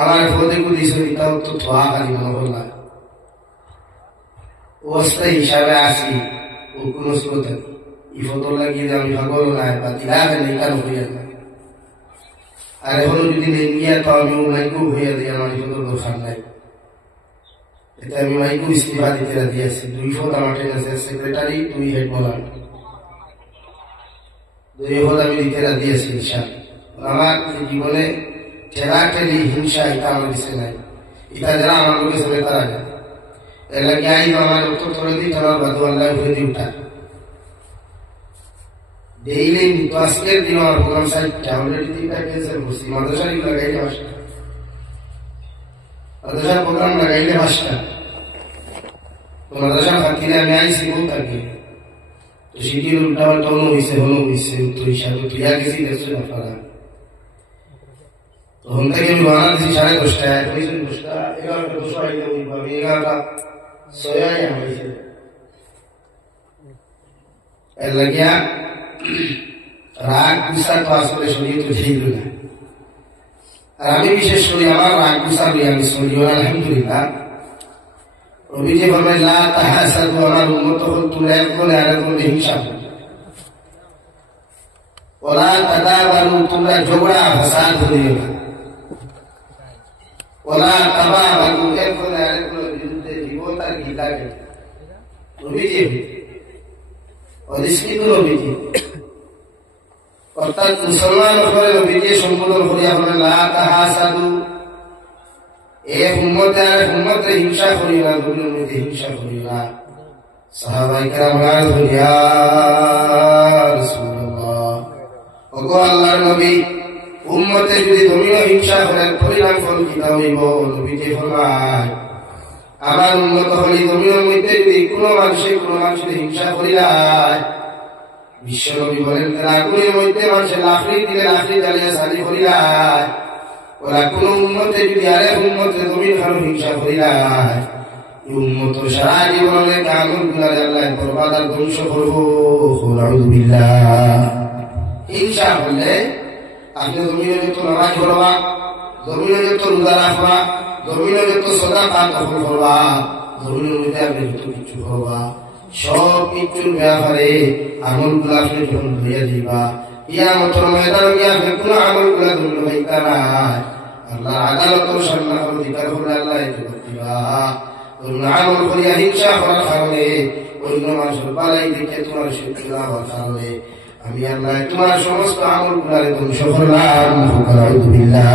আমার পদে কুদিস এটাও তো ধোয়া খালি মনে করলাম অবস্থায় হিসাবে আসি ও কোনো শ্রোতা ই ফটো লাগিয়ে আমি ভাগল নাই বা দিলাবে নেই কেন হইয়া না আর এখন যদি নেই গিয়া তো আমি মাইকু হইয়া দিই আমার ফটোর দোকান নাই এটা আমি মাইকু ইস্তিফা দিতে রাজি আছি 2 ফোট আমার আছে সেক্রেটারি 2 হেড বলার 2 ফোট আমি দিতে রাজি আছি ইনশাআল্লাহ আমার জীবনে ঠেলাঠেলি হিংসা এটা আমার কাছে নাই এটা যারা আমার লোকে চলে তারা যায় এলাকায় আইন আমার উত্তর করে দিই তোমার বাদু আল্লাহ ঘুরে দিয়ে উঠা ডেইলি তো আজকের দিন আমার প্রোগ্রাম সাইটটা অলরেডি 3টা ক্যান্সেল করছি মাদ্রাসার লাগাইলে 5টা মাদ্রাসার প্রোগ্রাম লাগাইলে 5টা তো মাদ্রাসার খাতিরে আমি আইসি বহুত আগে তো শিডিউল উল্টাপাল্টা হয়েছে তো হিসাবে তুই গেছি দেখছো আপনারা তো হন থেকে আমি রওনা দিয়েছি 10:30টায় 10টা 11টা 10 আগে আমি 11টা 6 হয়েছে এর লাগিয়া রাগ গুসা তো আসলে শরীর তো ছিল না আর আমি বিশেষ করে আমার রাগ গুসা নিয়ে আমি শরীর আলহামদুলিল্লাহ রবি যে বলবে লা তাহাসাদু আমার উম্মত হল তোমরা এক বলে আর এক বলে হিংসা করো ওলা তাদাবারু তোমরা ঝগড়া ফাসাদ করিও না ওলা তাবাবারু এক বলে আর এক বলে বিরুদ্ধে জীবন আর গীতা কে রবি যে অধিষ্ঠিত রবি যে অর্থাৎ মুসলমান হলে নবীকে সম্বোধন করিয়া বলে লা তাহাসাদু এক উম্মতে আর উম্মতে হিংসা করিও না দুনিয়ার মধ্যে হিংসা করিও না সাহাবায়ে কেরাম গাল করিয়া রাসূলুল্লাহ ওগো আল্লাহর নবী উম্মতে যদি তুমিও হিংসা করেন পরিণাম ফল কি হইব নবীজি ফরমায় আমার উম্মত হলে তুমিও মধ্যে যদি কোনো মানুষের হিংসা করিলাই বিশ্বনবী বলেন আগুনের মধ্যে মানুষের লাকড়ি দিলে লাকড়ি জ্বালিয়ে সাজি করিলাই ওরা কোন উম্মতে যদি আরেক উম্মতে তুমি ভালো হিংসা করিলাই উম্মত সারা জীবনে আগুন গুলা আল্লাহ বরবাদ আর ধ্বংস করবো নাউযুবিল্লাহ হিংসা করলে আপনি জমিনে যত নামাজ পড়বা জমিনে যত রোজা রাখবা জমিনে যত সাদাকা কবুল করবা জমিনের মধ্যে আপনি যত কিছু করবা সব কিছুর ব্যাপারে আমলগুলো আপনি যখন ধুয়ে দিবা কিয়ামতের ময়দানে গিয়ে আপনি কোন আমলগুলো ধুলে হইতা না আল্লাহ আদালতের সামনে অধিকার হলে আল্লাহ এটা দিবা অন্য আমল করিয়া হিংসা করার কারণে অন্য মানুষের বালাই দেখে তোমার শত্রু হওয়ার কারণে আমি আল্লাহ তোমার সমস্ত আমলগুলো ধ্বংস করলাম নাউযুবিল্লাহ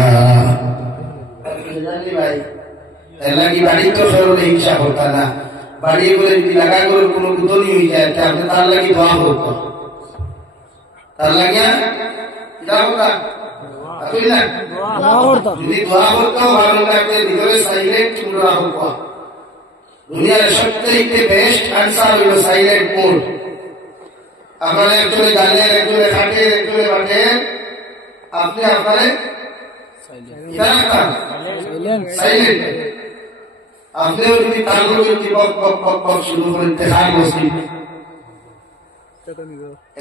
ভাই এলা কি বাড়ি তো সরলে হিংসা করতা না বাড়ি করে যদি লাগা করে কোনো গুদনি হয়ে যায় তাহলে তার লাগি দোয়া করতো তার লাগিয়া যদি দোয়া করতো ভালো লাগবে ভিতরে সাইলেন্ট চুমরা হোক দুনিয়ার সবথেকে বেস্ট আনসার হলো সাইলেন্ট মোড আপনারা একজনে গালের একজনে খাটের একজনে বাটের আপনি আপনারে সাইলেন্ট আপনিও যদি তারগুলো যদি বক বক বক বক শুরু করেন দেখার বসি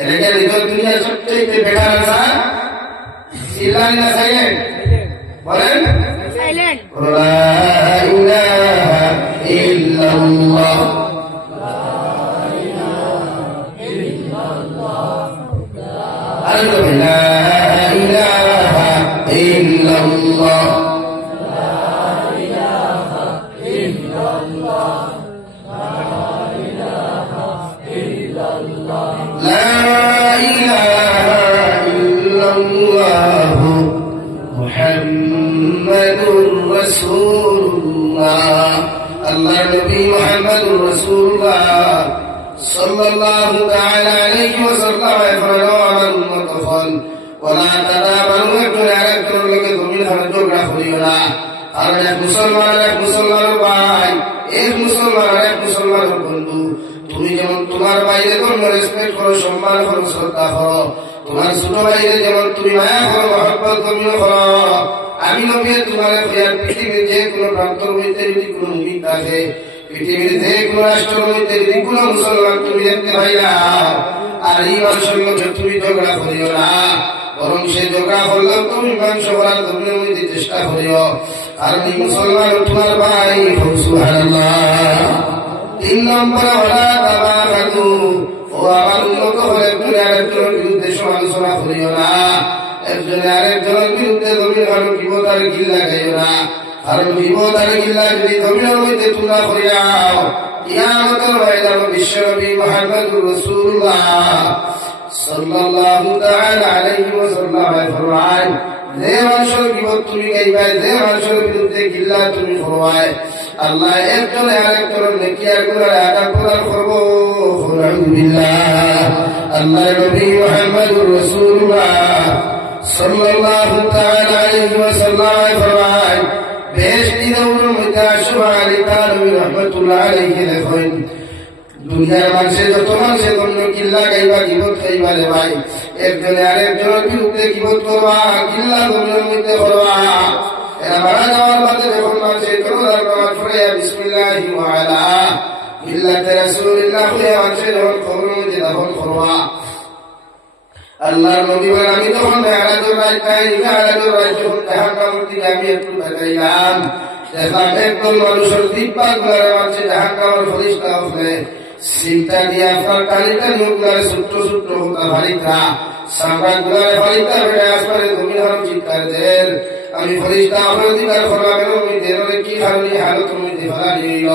এলাকা ভিতর দুনিয়ার সবচেয়ে বেকার আনসার চিল্লানি না সাইলেন্ট বলেন সাইলেন্ট লা ইলাহা ইল্লাল্লাহ لا إله إلا الله لا إله إلا الله لا إله إلا الله لا إله إلا الله محمد رسول الله الله نبي محمد رسول الله صلى الله تعالى عليه وسلم ولا تدابروا يكون لك ضمن هرجو غفرينا আর এক মুসলমান ভাই এক মুসলমান বন্ধু তুমি যেমন তোমার বাইরে কোনো রেসপেক্ট করো সম্মান করো শ্রদ্ধা করো তোমার ছোট বাইরে যেমন তুমি মায়া করো মহব্বত তুমিও করো আমি নবী তোমার পৃথিবীর যে কোনো প্রান্তর হইতে যদি কোনো মুমিন থাকে পৃথিবীর যে কোনো রাষ্ট্র হইতে যদি কোনো মুসলমান তুমি দেখতে পাই না আর এই মানুষের মধ্যে তুমি ঝগড়া করিও না বরং সে যোগা করলেও তুমি মাংস করার জমিনের মধ্যে চেষ্টা করিও। আর মুসলমান তোমার ভাই সুবহানাল্লাহ। 3 নম্বর ওয়ালা তাবারাকু, ও আমার উম্মত হলে তুমি আরেকজনের বিরুদ্ধে সমালোচনা করিও না, একজনে আরেকজনের বিরুদ্ধে জমির কারণ বিপদ আর গিল্লা গাইও না। কারণ বিপদ আর গিল্লা যদি জমিনের মধ্যে তোমরা করিয়াও, কিয়ামতের ময়দানে বিশ্বনবী মুহাম্মদুর রাসূলুল্লাহ সাল্লাল্লাহু তাআলা আলাইহি ওয়াসাল্লাম ফরমান, যে মানুষের বিপদ তুমি গাইবাই, যে মানুষের বিরুদ্ধে গিল্লা তুমি করবাই, আল্লাহ একজনে আরেকজনের নেকি আর গুনাহ আদা প্রদান করবো। আলহামদুলিল্লাহ। আল্লাহর নবী মুহাম্মদুর রাসূলুল্লাহ সাল্লাল্লাহু তাআলা আলাইহি ওয়াসাল্লাম ফরমান, বেহেশতি নূরের মধ্যে আশফা আলী তানভী রাহমাতুল্লাহ আলাইহি লেখেন, দুনিয়ার মানুষের যত মানুষের জন্য গিল্লা গাইবা গীবত গাইবা রে ভাই, একজনে আরেকজনের বিরুদ্ধে গীবত করবা, গিল্লা জমিনের মধ্যে করবা। এরা মারা যাওয়ার বাদে যখন মানুষের দরজার নামাজ পড়ে বিসমিল্লাহি ওয়া আলা মিল্লাতি রাসূলিল্লাহ হয়ে মানুষের যখন কবরের মধ্যে দাফন করবা, আল্লাহর নবী বলেন, আমি তখন মেরাজের রাত যখন জাহান্নামের দিকে আমি একটু তাকাইলাম, দেখলাম একদল মানুষের দিব্যাগ গুলারে মানুষের জাহান্নামের ফরিস্তা উঠলে চিন্তা দিয়ে আপনার কালিটা নিয়োগ গুলারে ছোট্ট ছোট্ট হোতা ভারিতা সামরা গুলারে ভারিতা বেড়ে আসমানে জমিন হার চিৎকার দেন, আমি ফরিস্তা অপরাধিকার ফলামের মধ্যে কি হারনি হালতের মধ্যে ফেলা নিল।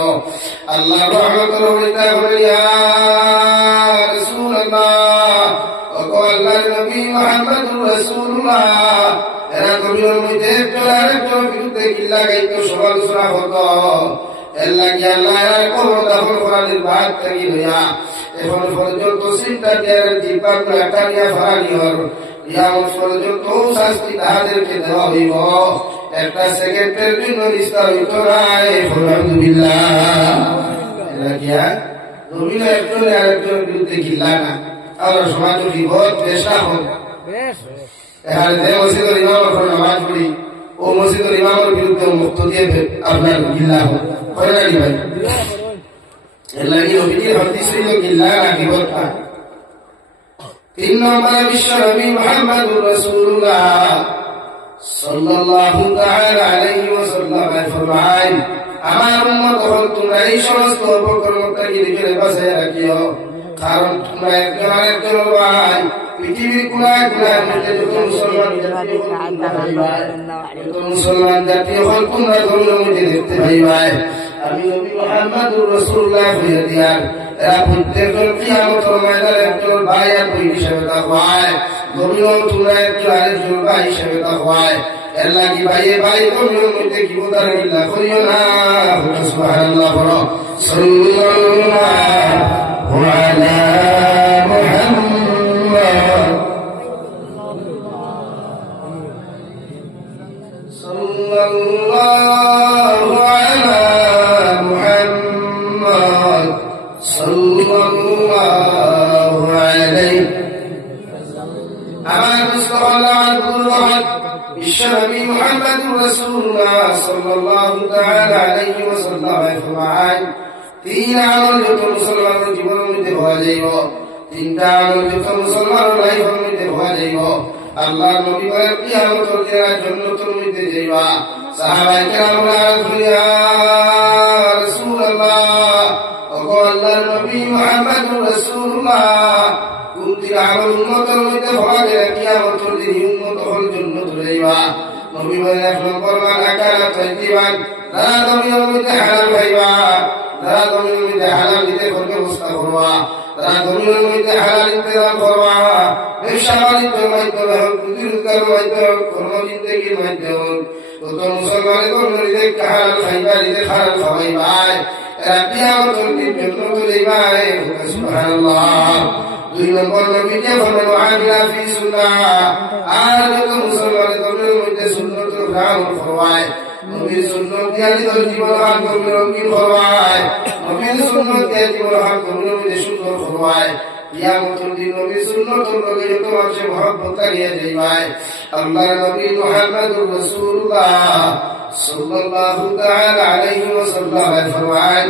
আল্লাহ রহমতের ফরিস্তা বলেন, ইয়া রাসূলুল্লাহ, আল্লাহর নবী মুহাম্মদুর রাসূলুল্লাহ, এরা জমিনের মধ্যে একজন আরেকজনের বিরুদ্ধে গিল্লা গাইতো, সমালোচনা হতো, এর লাগে আল্লাহ কবর দাফন করার ভাগ থেকে হইয়া এখন পর্যন্ত চিন্তা দেওয়ার জিব্বাগুলো টানিয়া ফারানিয়র কিয়ামত পর্যন্ত শাস্তি তাহাদেরকে দেওয়া হইব, একটা সেকেন্ডের জন্য নিস্তার হইত নাই। আলহামদুলিল্লাহ। এরা কিয়া জমিনে একজনে আরেকজনের বিরুদ্ধে গিল্লা না, আমরা সমাজ বিপদ চেষ্টা হোক। এখানে যে মসজিদের ইমামের উপর নামাজ পড়ি, ও মসজিদের ইমামের বিরুদ্ধে মুক্ত দিয়ে আপনার গিল্লা হোক, হয় না ভাই? এর লাগে নবীজির হাদিস ছিল গিল্লা না বিপদ না। 3 নম্বর বিশ্ব নবী মুহাম্মদুর রাসূলুল্লাহ সাল্লাল্লাহু তাআলা আলাইহি ওয়াসাল্লাম ফরমান, আমার উম্মত হল তোমরা এই সমস্ত অপকর্মকারী থেকে বাঁচিয়ে রাখিও, কারণ তোমরা একজন আরেকজন ভাই, পৃথিবীর কোনায় কোনায় মধ্যে যত মুসলমান জাতি হল তোমরা ধর্মের মধ্যে দেখতে পাইবাই। আমি নবী মুহাম্মদুর রাসূলুল্লাহ হইয়া দিয়ার, এরা প্রত্যেকজন কিয়ামতের ময়দানে একজন ভাই আর বোন হিসেবে থাকবায়, ধর্মীয় তোমরা একজন আরেকজন ভাই হিসেবে থাকবায়। এর লাগি ভাইয়ে ভাই ধর্মের মধ্যে কি বোধার গিল্লা করিও না। সুবহানাল্লাহ। বলো সাল্লাল্লাহু আলা মুহাম্মদ সাল্লাল্লাহু আলা মুহাম্মদ সাল্লাল্লাহু আলাইহি। আমার মুসলমান বিশ্বনবী মুহাম্মদুর রাসূলুল্লাহ সাল্লাল্লাহু তাআলা আলাইহি ওয়াসাল্লাম ফরমান, 3 আমল যত মুসলমানের জীবনের মধ্যে হওয়া যাইব, 3টা আমল যত মুসলমানের লাইফের মধ্যে হওয়া যাইব, আল্লাহর নবী বলেন কিয়ামতের দিন জান্নাতের মধ্যে যাইবা। সাহাবায়ে কেরাম বলেন, ইয়া রাসূলুল্লাহ, ও আল্লাহর নবী মুহাম্মদুর রাসূলুল্লাহ, কোন 3 আমল উম্মতের মধ্যে হওয়া গেলে কিয়ামতের দিন উম্মত হল জান্নাতে যাইবা। নবী বলেন, 1 নম্বর মান আকালা তাইয়িবান, যারা দুনিয়ার মধ্যে হালাল খাইবা, যারা দুনিয়ার মধ্যে হালাল দিতে ব্যবস্থা করবা, যারা দুনিয়ার মধ্যে হালাল ইন্তজাম করবা, ব্যবসা বাণিজ্যের মাধ্যমে হোক, রোজগার মাধ্যমে হোক, কর্মজিন্দগির মাধ্যমে হোক, তত মুসলমানের কর্মীদের হালাল খাইবা, নিজের হালাল খাওয়াইবাই, এরা কিয়ামতের দিন জান্নাতে যাইবাই। সুবহানাল্লাহ। 2 নম্বর নবীকে ফরমান, ওয়াহিলা ফি সুন্নাহ, আর যত মুসলমানের কর্মের মধ্যে সুন্নতের গ্রহণ করবায়, নবীর সুন্নত দিয়ে নিজের জীবন হাত কর্মে রঙিন করবায়, নবীর সুন্নত দিয়ে জীবন হাত কর্মের মধ্যে সুন্দর করবায়। কিয়ামতের দিন নবীর সুন্নতের লগে যত মানুষের মহব্বত লাগিয়ে যাইবাই। আল্লাহর নবী মুহাম্মদুর রাসূলুল্লাহ সাল্লাল্লাহু তাআলা আলাইহি ওয়াসাল্লাম ফরমান,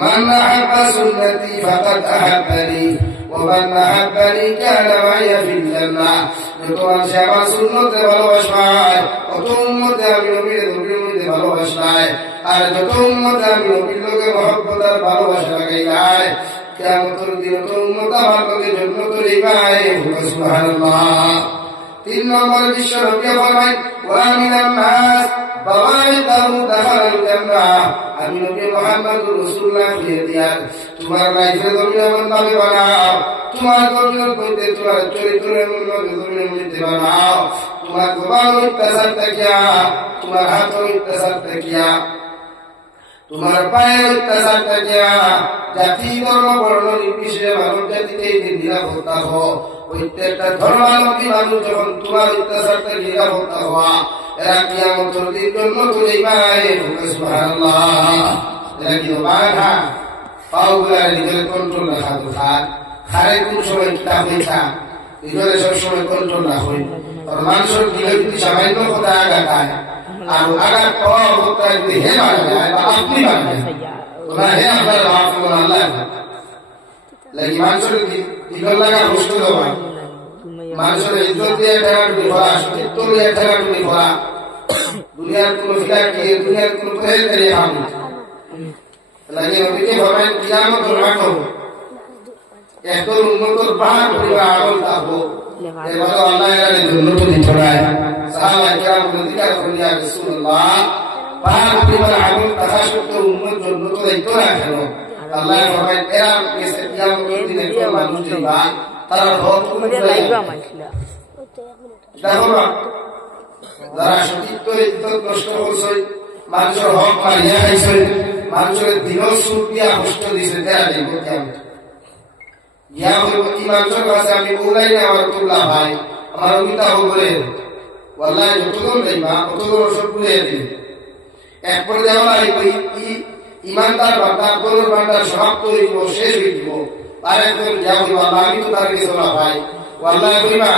মান আহাব্বা সুন্নতি ফাকাদ আহাব্বানি ওয়া মান আহাব্বানি কানা মাইয়া ফিল জান্নাহ। যত মানুষে আমার সুন্নতে ভালোবাসায় অত উম্মতে আমি নবীর মধ্যে ভালোবাসায় আর যত উম্মতে আমি নবীর লোকে মহব্বত আর ভালোবাসা লাগাই কিয়ামতের দিন তো উম্মত আমার লোকে জান্নাত লইবাই সুবহানাল্লাহ। 3 নম্বর বিশ্ব নবী ফরমায় ওয়া মিনান নাস বাওয়াইদাহু দাখালাল জান্নাহ। আমি নবী মুহাম্মদুর রাসূলুল্লাহ বলে দিয়ার তোমার লাইফে দুনিয়া বানাবে বানাও, তোমার দুনিয়ার মধ্যে তোমার চরিত্রের মধ্যে দুনিয়ার মধ্যে বানাও, তোমার জবান ইত্তাসার তাকিয়া, তোমার হাত ইত্তাসার তাকিয়া, তোমার পায়ের ইত্তাসার তাকিয়া জাতি ধর্ম বর্ণ নির্বিশেষে মানব জাতিকে নিরাপত্তা হো। প্রত্যেকটা ধর্মাবলম্বী মানুষ যখন তোমার ইত্তাসারটা নিরাপত্তা হওয়া এরা কিয়ামতের দিন জন্য তুলে পায় সুবহানাল্লাহ। এরা কি বাধা পাওগুলা নিজের কন্ট্রোল রাখা দরকার। খারে কোন সময় কিতা হইতা নিজের সবসময় কন্ট্রোল না হই আর মানুষের দিলে যদি সামান্য কথা আগায় আর আগার পাওয়া হতা যদি হে মারা যায় বা আপনি মারা যায় তোমরা হে আপনার মাফ করুন আল্লাহ লাগি মানুষের দিগর লাগা বস্তু দেওয়া মানুষের ইজ্জত দিয়ে টাকা টুকি ভরা সতীত্ব দিয়ে টাকা টুকি ভরা দুনিয়ার কোন ফিরাকি দুনিয়ার কোন পহেলকারী আমি লাগে নদীকে ভরবেন কিয়ামত রাখো এত উন্নতর পাহাড় পরিবার আমল থাকবো এবার আল্লাহ এর উন্নত দিন ছড়ায় সাহাবা কিরাম নদীকা করিয়া রাসূলুল্লাহ পাহাড় পরিবার আমল থাকা সত্ত্বেও উন্নত দায়িত্ব রাখেন আল্লাহ ফরমায় এরা কেসে কিয়ামতের দিনে কোন মানুষ দিবা তারা হক দেখো না যারা সতীত্ব ইজ্জত নষ্ট করছে মানুষের হক মারিয়া খাইছে মানুষের দিনও সুখ দিয়া কষ্ট দিছে তারা দেখব কেমন ইয়া হইব কি মানুষের কাছে আমি বলাই না আমার তুল্লা ভাই আমার অমিতা বলে ওয়াল্লাহি যতদূর যাইবা ততদূর সব ভুলে দিই এক পর্যায়ে যাওয়া ইমানদার বান্দা গরুর বান্দা সমাপ্ত হইব শেষ হইব আর একজন যা হইব আমি তো তার কাছে বলা ভাই ওয়াল্লাহি কইবা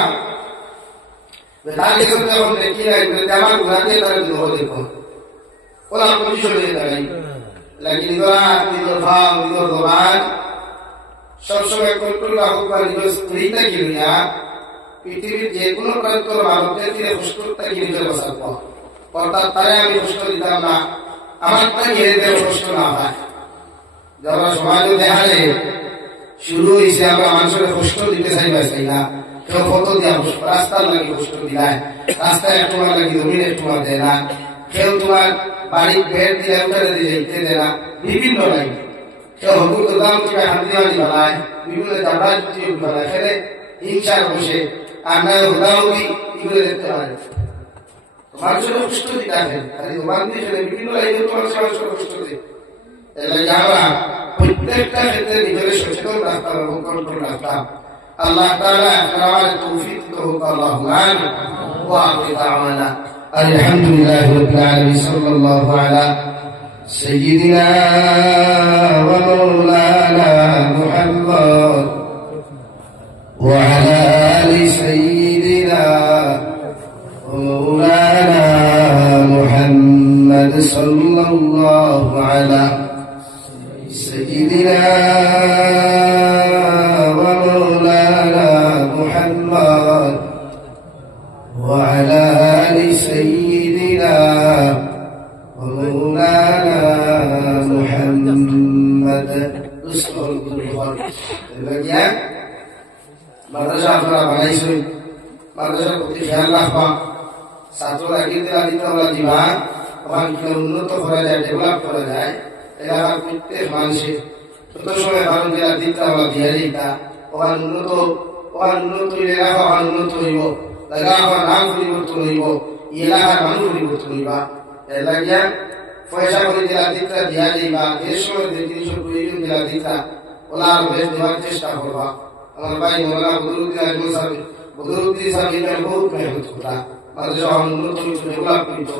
তার কাছে যখন দেখি না আমার ঘুরাতে তার দুঃখ দেখো ওলা পজিশনে দাঁড়াই লাগি নিজের ভাব নিজের দোকান সবসময় কন্ট্রোল রাখো বা নিজের স্ত্রীটা কিনিয়া পৃথিবীর যে কোনো প্রান্তর মানুষদের দিয়ে কষ্টটা কিনে নিজের বসার পর অর্থাৎ তারে আমি কষ্ট দিতাম না আমারটা ঘিরে দেওয়া কষ্ট না হয় যারা সমাজে দেখালে শুরু হয়েছে আমরা মানুষের কষ্ট দিতে চাই না কেউ কত দিয়া রাস্তার লাগে কষ্ট দিলায় রাস্তায় তোমার লাগে জমিনের তোমার দেয় না কেউ তোমার বাড়ির বেড় দিয়ে উঠারে দিয়ে যেতে দেয় না বিভিন্ন লাগে কেউ হকুর দাম থেকে হাতি বানায় বিভিন্ন জাবড়া বানায় ফেলে হিংসার বসে আর না হুদাহুদি এগুলো দেখতে পারে মানুষের কষ্ট দিতে আসেন বিভিন্ন লাইনে তোমার মানুষের কষ্ট দিই আমরা প্রত্যেকটা ক্ষেত্রে নিজের সচেতন রাখতাম এবং কন্ট্রোল রাখতাম আল্লাহ তাআলা আমাদের তৌফিক দান আল্লাহু আমিন ওয়া আখির দাওয়ানা আলহামদুলিল্লাহি রাব্বিল আলামিন সাল্লাল্লাহু আলা সাইয়্যিদিনা ওয়া মাওলানা মুহাম্মদ ওয়া আলা আলি সাইয়্যিদিনা ওয়া মাওলানা মুহাম্মদ সাল্লাল্লাহু আলা সাইয়্যিদিনা وعلى آل سيدنا ومولانا محمد اصبر بالخير البقية মাদ্রাসা আপনারা বানাইছেন মাদ্রাসার প্রতি খেয়াল রাখবা ছাত্ররা কিন্তু দিতে দিবা ওখান উন্নত করা যায় ডেভেলপ করা যায় এলাকার প্রত্যেক মানুষের যত সময় ভালো জেলা দিতে আমরা দিয়ে দিতা ওখান উন্নত হইলে রাখা ওখান উন্নত হইব আমার নাম পরিবর্তন হইব এলাকার মানুষ পরিবর্তন হইবা এর লাগিয়া পয়সা করে জেলা দিকটা দিয়া যাইবা এর সময় যে জিনিসের প্রয়োজন জেলা দিকটা ওলা আরো বেশ দেওয়ার চেষ্টা করবা আমার ভাই মোলা বদরুদ্দিন সাহেব বহুত মেহনত করতা মাদ্রাসা উন্নত ডেভেলপ করিত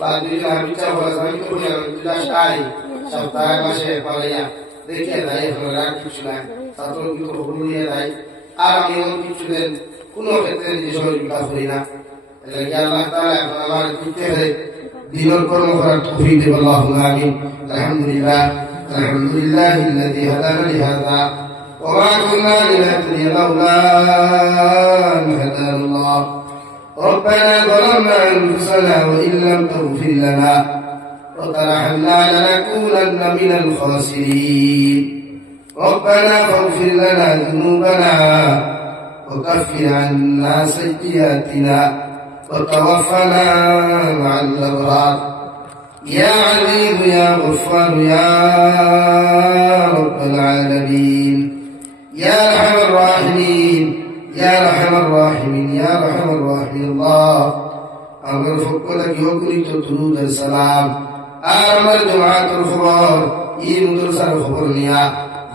বা দুইটা বিচার বলা আমি তো দুইটা সাই সপ্তাহে মাসে পালাইয়া দেখে দেয় রাগ কিছু নাই ছাত্র কিন্তু হবুলিয়ে দেয় আর আমি এমন কিছু দেন কোন ক্ষেত্রে নিজের বিকাশ করি না আল্লাহ তাআলা আমার প্রত্যেকের দিনের কর্ম করার তৌফিক দেন আল্লাহুম্মা আমিন আলহামদুলিল্লাহ আলহামদুলিল্লাহিল্লাযী হাদানা লিহাযা وما كنا لنهتدي لولا أن هدانا الله ربنا ظلمنا أنفسنا وإن لم تغفر لنا وترحمنا لنكونن من الخاسرين ربنا فاغفر لنا ذنوبنا وكفر عنا سيئاتنا وتوفنا مع الأبرار يا عليم يا غفار يا رب العالمين يا أرحم الراحمين يا أرحم الراحمين يا أرحم الراحمين الله أمر فكلك يوكني تطرود السلام أمر جماعة الخبر يمدرس الخبر نيا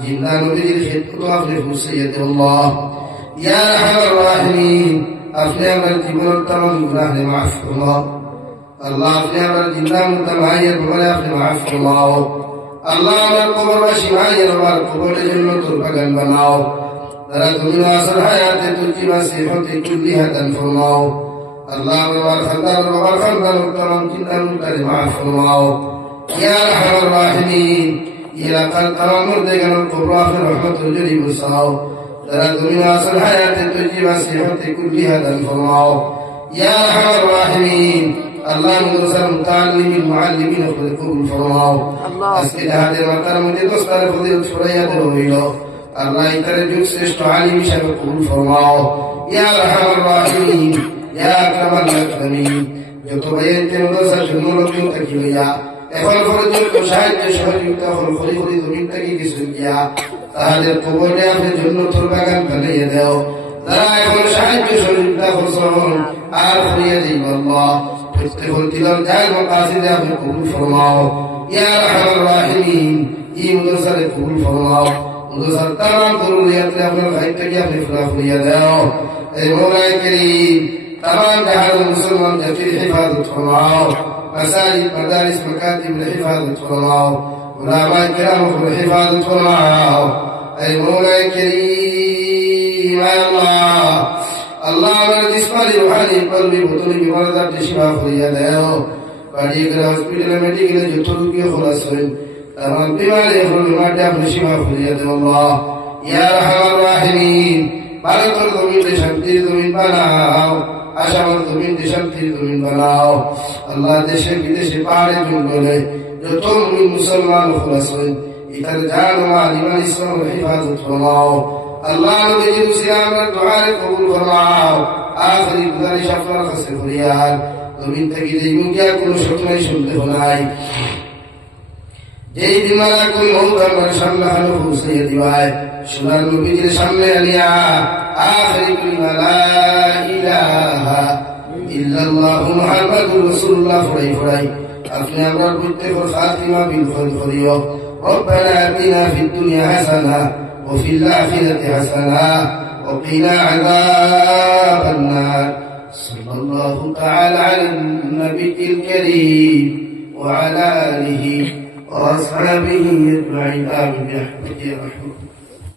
جنة نبي الخطة أفلح سيد الله يا أرحم الراحمين أفلح من الجبر التمام جناه معفو الله الله أفلح من الجنة متمعير ولا أفلح معفو الله الله أمر قبر وشمعير وقبر جنة تربقا بناو ترى من أصل حياة تجي مسيحة كلها تنفر الله الله أمر خلدان وخلدان التمام جنة متمعفو الله يا أرحم الراحمين إلى قد تمامر ديگن القبر في رحمة الجريب الصلاو ترى من أصل حياة تجي مسيحة كلها تنفر الله يا أرحم الراحمين الله مدرس المتعلم المعلمين خذكم الفرماو أسئل هذه المطر مجد أصدر فضيلة فريات الوهيلو الله يترجوك سيشت عليم شبكم الفرماو يا أرحم الراحمين يا أكرم الأكرمين جوتو بيانت مدرسة جنولك يوتكيليا এখন পর্যন্ত সাহায্য সহযোগিতা হল খরি খরি জমিনটাকে কিছু দিয়া তাদের কবরে আপনি জন্য তোর বাগান ফেলিয়ে দাও তারা এখন সাহায্য সহযোগিতা করছেন আর ফিরিয়ে দিই আল্লাহ প্রত্যেক দিলাম যার মকাসিদে আপনি কবুল ফরমাও ইয়া আরহামার রাহিমিন এই মুদরসারে কবুল ফরমাও মুদরসার তামাম জরুরিয়াতে আপনার ভাইটাকে আপনি পুরা করিয়ে দাও এই মওলাই করিম تمام جهاد المسلمان في حفاظة فرماو مساجد مدارس مكاتب لحفاظة فرماو علماء الكرام لحفاظة فرماو أي مولاي كريم يا الله الله من جسم روحاني قلبي بطني بمرضات شفاء خليا داو بڑی ہاسپٹل میڈیکل جو ترکی خلاص تمام بیماری خلما داو شفاء خليا داو الله يا ارحم الراحمين ভারতের জমিনে শান্তির জমিন বানাও আসামের জমিনে শান্তির জমিন বানাও আল্লাহ দেশে বিদেশে পাহাড়ে জঙ্গলে যত মুমিন মুসলমান আছেন ইতার জান মাল ইমান ইসলাম হিফাজত ফরমাও আল্লাহ নবীজি ইসলামের দুআ কবুল ফরমাও আখিরি গুজারিশ আপনার কাছে ফরিয়াদ জমিন থেকে যেই মুখিয়া কোনো স্বপ্নই শুনতে নাই যেই দিমারা কোন মৌত আমার সামনে হালো হুসাইয়া দিবায় সোনার নবীজির সামনে আনিয়া আখিরি কালিমা লা ইলাহা ইল্লাল্লাহু মুহাম্মাদুর রাসূলুল্লাহ ফরাই আপনি আমার প্রত্যেক খাতিমা বিল খৈর করিও ربنا آتنا في الدنيا حسنة وفي الآخرة حسنة وقنا عذاب النار صلى الله تعالى على النبي الكريم وعلى آله وأصحابه أجمعين آمين برحمتك يا رحمن